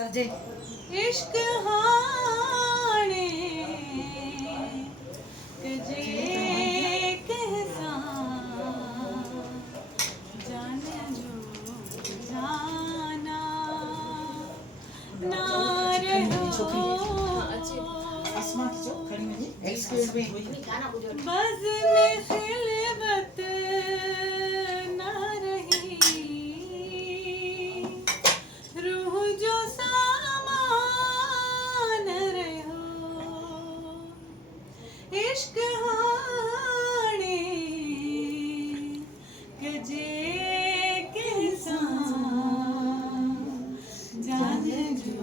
करजे इश्क हाणे कजे कहसा जान जो जाना ना रहो अस्मा की जो खड़ी में एक्सक्यूज मी बज़ में खिलवत ना रही रूह जो सामान रहो इश्क हाणे कजे कहसा जान जो